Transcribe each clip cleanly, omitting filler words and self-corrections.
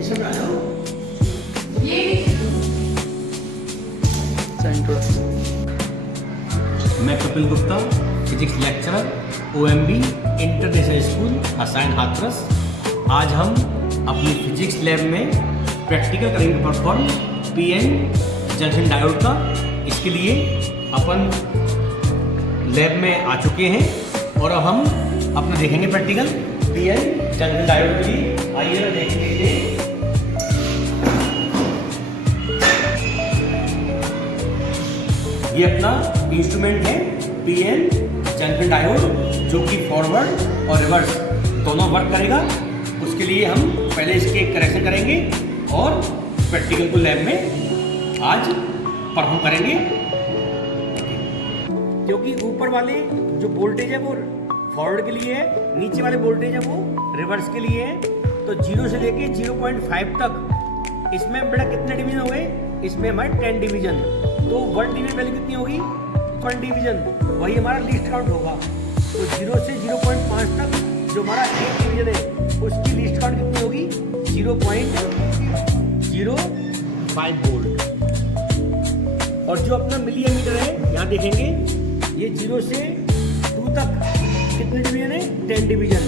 इसमें आ जाओ। मैं Kapil Gupta, physics lecturer, OMB international school Hussain Hathras. आज हम अपनी फिजिक्स लैब में प्रैक्टिकल करेंगे परफॉर्म PN जंक्शन डायोड का। इसके लिए अपन लैब में आ चुके हैं और अब हम अपना देखेंगे प्रैक्टिकल PN जंक्शन डायोड के लिए। आइए ना देख लीजिए। ये अपना इंस्ट्रूमेंट है PN जंक्शन डायोड, जो कि फॉरवर्ड और रिवर्स दोनों वर्क करेगा। उसके लिए हम पहले इसके करेक्शन करेंगे और प्रैक्टिकल को लैब में आज परफॉर्म करेंगे। क्योंकि ऊपर वाले जो वोल्टेज है वो फॉरवर्ड के लिए है, नीचे वाले वोल्टेज है वो रिवर्स के लिए है। तो 0 से लेके 0.5 तक इसमें बेटा कितने डिवीजन हो गए? इसमें हमारे 10 डिवीजन। तो 1 डिवीजन वैल्यू कितनी होगी? 1 डिवीजन, वही हमारा लीस्ट काउंट होगा। तो 0 से 0.5 तक जो हमारा 1 डिवीजन है उसकी लीस्ट काउंट कितनी होगी? 0.05 वोल्ट। और जो अपना मिली एमीटर है यहाँ देखेंगे, ये 0 से 2 तक कितने डिवीजन है? 10 डिवीजन।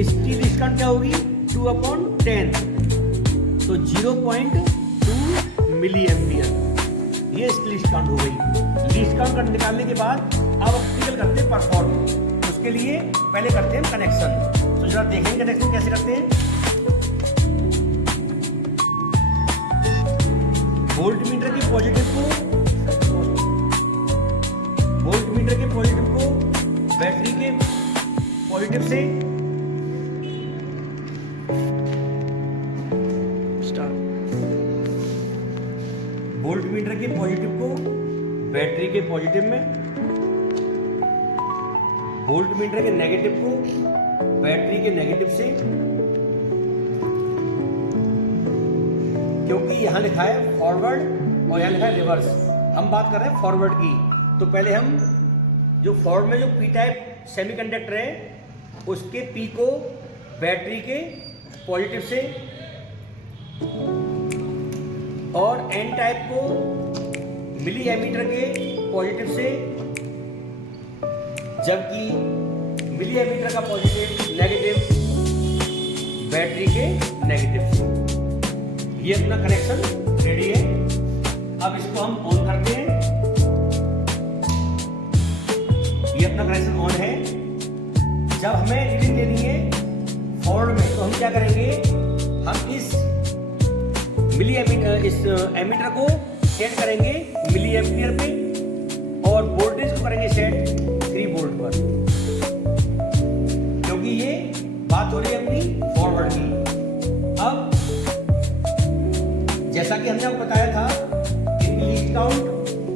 इसकी लीस्ट काउंट क्या होगी? 2/10। तो 0.2 मिली एम्पियर, ये इसकी लिस्ट काउंट हो गई। लिस्ट काउंट निकालने के बाद अब प्रैक्टिकल करते हैं परफॉर्म। उसके लिए पहले करते हैं कनेक्शन। तो जरा देखेंगे कनेक्शन कैसे करते हैं। वोल्ट मीटर के पॉजिटिव को बैटरी के पॉजिटिव से वोल्ट मीटर के पॉजिटिव को बैटरी के पॉजिटिव में, वोल्ट मीटर के नेगेटिव को बैटरी के नेगेटिव से। क्योंकि यहां लिखा है फॉरवर्ड और यहां लिखा है रिवर्स, हम बात कर रहे हैं फॉरवर्ड की। तो पहले हम जो फॉरवर्ड में जो P टाइप सेमीकंडक्टर है उसके P को बैटरी के पॉजिटिव से और N टाइप को मिली एमीटर के पॉजिटिव से, जबकि मिली एमीटर का पॉजिटिव नेगेटिव बैटरी के नेगेटिव से। ये अपना कनेक्शन रेडी है। अब इसको हम ऑन करते हैं। ये अपना कनेक्शन ऑन है। जब हमें रीडिंग लेनी है फॉरवर्ड में तो हम क्या करेंगे? हम इस मिली एमीटर, इस एमीटर को सेट करेंगे मिली एम्पियर पे और वोल्टेज को करेंगे सेट 3 वोल्ट पर। क्योंकि ये बात हो रही है अपनी फॉरवर्ड की। अब जैसा कि हमने आपको बताया था कि लीस्ट काउंट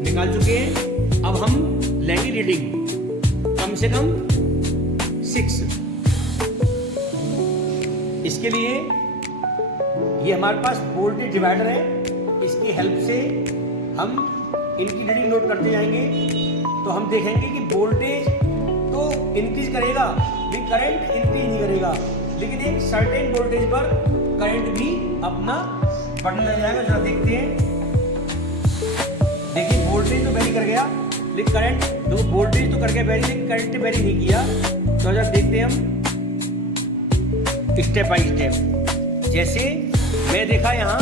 निकाल चुके हैं। अब हम लेंगे रीडिंग कम से कम 6। इसके लिए ये हमारे पास वोल्टेज डिवाइडर है, इसकी हेल्प से हम इनकी रीडिंग नोट करते जाएंगे। तो हम देखेंगे कि वोल्टेज तो इंक्रीज करेगा लेकिन करंट इंक्रीज नहीं करेगा, लेकिन एक सर्टेन वोल्टेज पर करंट भी अपना बढ़ने लग जाएगा। जरा देखते हैं। देखिए वोल्टेज तो वेरी कर गया लेकिन करंट, तो वोल्टेज तो कर गया वेरी लेकिन करंट वेरी नहीं किया। तो जरा देखते हैं हम स्टेप बाई स्टेप। जैसे मैं देखा यहाँ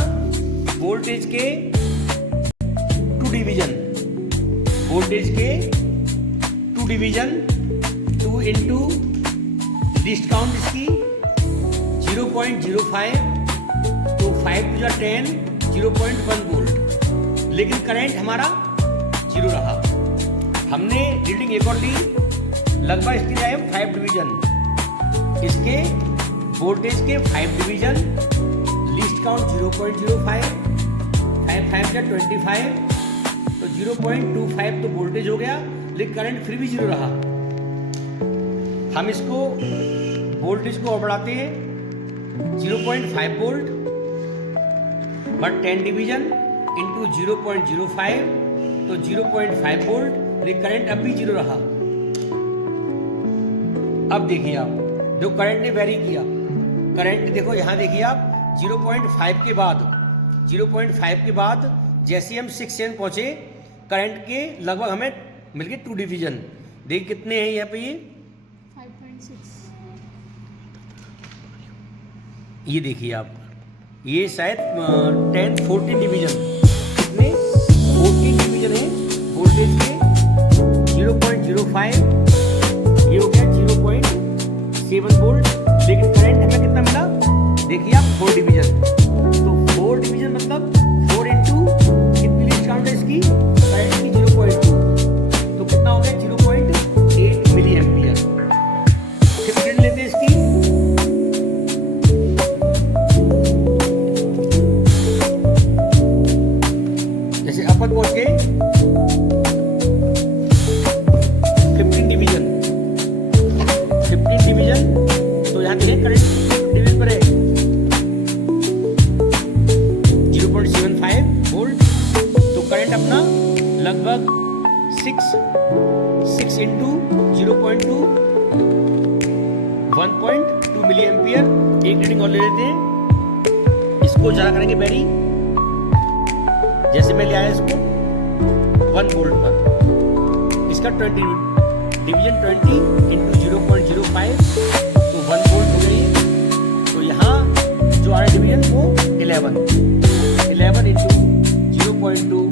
वोल्टेज के 2 डिवीजन, वोल्टेज के 2 डिवीजन, 2 इंटू लिस्ट काउंट इसकी 0.05, तो 5 to 10 0.1 वोल्ट, लेकिन करंट हमारा 0 रहा। हमने रीडिंग एक और ली, लगभग इसकी जाए 5 डिवीजन, इसके वोल्टेज के 5 डिवीजन, लिस्ट काउंट 0.05, 5 या 25, तो 0.25 तो वोल्टेज हो गया, लेकिन करंट फिर भी 0 रहा। हम इसको वोल्टेज को और बढ़ाते हैं 0.5 वोल्ट बट 10 डिवीजन इंटू 0.05, तो 0.5 वोल्ट, लेकिन करंट अब भी 0 रहा। अब देखिए आप, जो करंट ने वेरी किया करंट देखो यहाँ देखिए आप 0.5 के बाद जैसे हम 6 7 पहुंचे करंट के लगभग हमें मिल गए 2 डिवीजन। देखिए कितने हैं यहाँ पे ये 5.6। ये देखिए आप ये शायद 14 डिवीजन, कितने 14 डिवीजन है वोल्टेज के। 0.05 ये हो गया 0.7 वोल्ट, लेकिन करंट हमें कितना मिला देखिए आप 4 डिवीजन। तो 4 डिवीजन मतलब 4 इंटू कितनी लीस्ट काउंट है इसकी करंट की 0.2, तो कितना हो गया 0.8 मिली एम्पियर। फिर गिन लेते हैं इसकी। जैसे अपर पहुंच गए 15 डिवीजन, तो यहाँ देखें करंट डिवीजन पर है 0.75 वोल्ट। तो करंट अपना लगभग 6 इंटू 0.2 1.2 मिली एम्पियर। एक रीडिंग और ले लेते हैं, इसको ज़्यादा करेंगे बैरी। जैसे मैं ले आया इसको 1 वोल्ट पर, इसका 20 डिवीजन 20 इंटू 0.05 तो 1 वोल्ट हो गई। तो यहाँ जो आ रहा डिवीजन वो 11 इंटू 0.2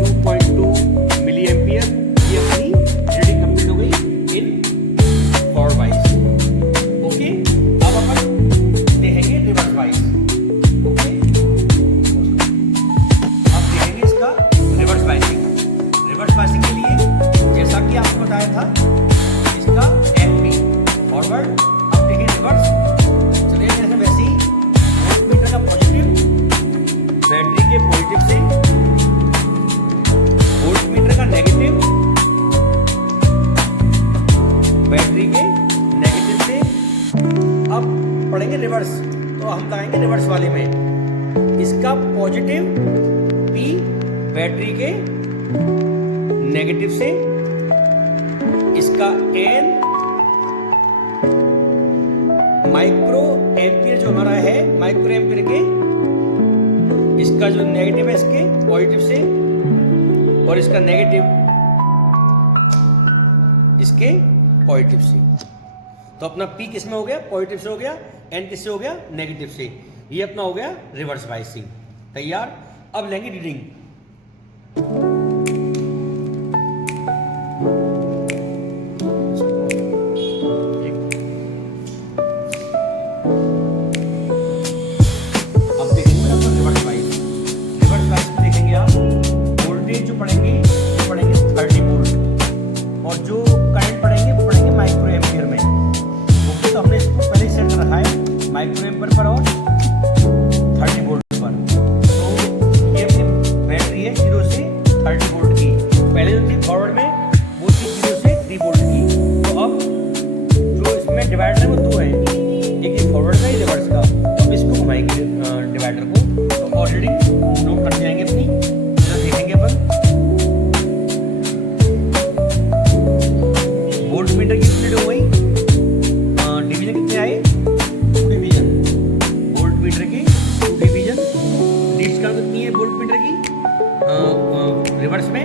2.2 मिली एम्पियर। ये अपनी रीडिंग कंप्लीट हो गई इन फॉरवर्ड वाइज। ओके, अब अपन देखेंगे रिवर्स वाइज। ओके, अब देखेंगे इसका रिवर्स वाइजिंग। रिवर्स वाइजिंग के लिए जैसा कि आपको बताया था इसका एमपी फॉरवर्ड, अब देखिए रिवर्स। चलिए जैसे वैसे ही वोल्टमीटर का पॉजिटिव बैटरी के पॉजिटिव से, वोल्टमीटर का नेगेटिव बैटरी के नेगेटिव से। अब पढ़ेंगे रिवर्स, तो हम लगाएंगे रिवर्स वाले में इसका पॉजिटिव पी बैटरी के नेगेटिव से, इसका एन माइक्रो एम्पियर जो हमारा है माइक्रो एम्पियर के, इसका जो नेगेटिव है इसके पॉजिटिव से, और इसका नेगेटिव इसके पॉजिटिव से। तो अपना पी किस में हो गया पॉजिटिव से हो गया, एन किससे हो गया नेगेटिव से। ये अपना हो गया रिवर्स वाइसिंग। तैयार, अब लेंगे रीडिंग। माइक्रो एम्पियर पर और 30 वोल्ट पर। तो ये अपनी बैटरी है 0 से 30 वोल्ट की। पहले जो थी फॉरवर्ड में वो थी 0 से 3 वोल्ट की। तो अब जो इसमें डिवाइडर है वो 2 है, एक ये फॉरवर्ड का, एक रिवर्स का। तो अब इसको घुमाएंगे डिवाइडर को, तो और रीडिंग नोट करते जाएंगे अपनी, देखेंगे अपन। वोल्ट मीटर की स्पीड हो गई, डिवीजन कितने आए डिवीजन, वोल्ट मीटर की 2 डिवीजन। लीस्ट काउंट कितनी है वोल्ट मीटर की रिवर्स में,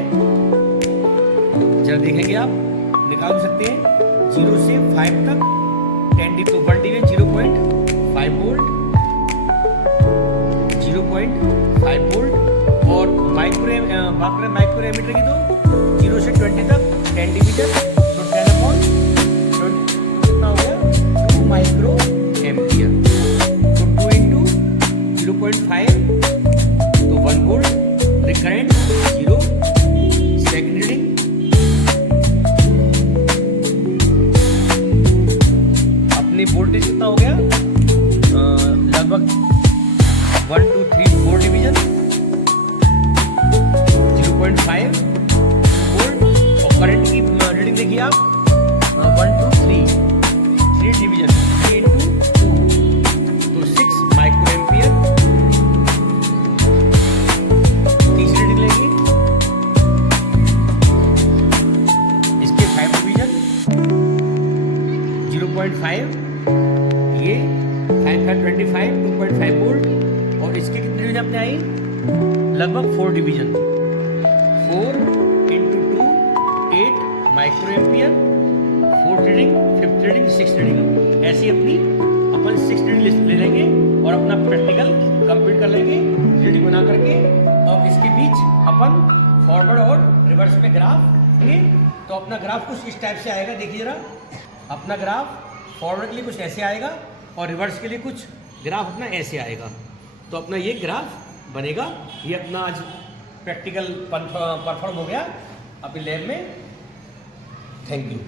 जरा देखेंगे आप निकाल सकते हैं। 0 से 5 तक 10 तो 1 डिवीजन 0.5 वोल्ट, 0.5 वोल्ट। और माइक्रो एमीटर की तो 0 से 20 तक 10 डिवीजन, तो 10/20 तो कितना हो गया 2 माइक्रो एम्पियर। तो 2 इंटू 0.5 तो 1 वोल्ट। Current 0, second reading. अपनी वोल्टेज कितना हो गया लगभग 1 2 3 4 डिवीजन 0.5 वोल्ट। और करंट की रीडिंग देखिए आप 1 2 3 डिवीजन 3 इंटू 2 तो 6 माइक्रो एम्पियर। तीसरी रीडिंग लेंगे, इसके 5 डिवीजन 0.5 ये 525 2.5 वोल्ट, और इसके कितनी डिवीजन अपने आई? लगभग 4 division. 4 into 2 8 micro ampere, 4th reading, 5th reading, 6th reading, ऐसी अपनी अपन 6th रीडिंग ले लेंगे और अपना प्रैक्टिकल कंप्लीट कर लेंगे रीडिंग बना करके। और इसके बीच अपन फॉरवर्ड और रिवर्स में ग्राफ लेंगे। तो अपना ग्राफ कुछ इस टाइप से आएगा, देखिए जरा। अपना ग्राफ फॉरवर्ड के लिए कुछ ऐसे आएगा और रिवर्स के लिए कुछ ग्राफ अपना ऐसे आएगा। तो अपना ये ग्राफ बनेगा। ये अपना आज प्रैक्टिकल परफॉर्म हो गया अपनी लैब में। Thank you.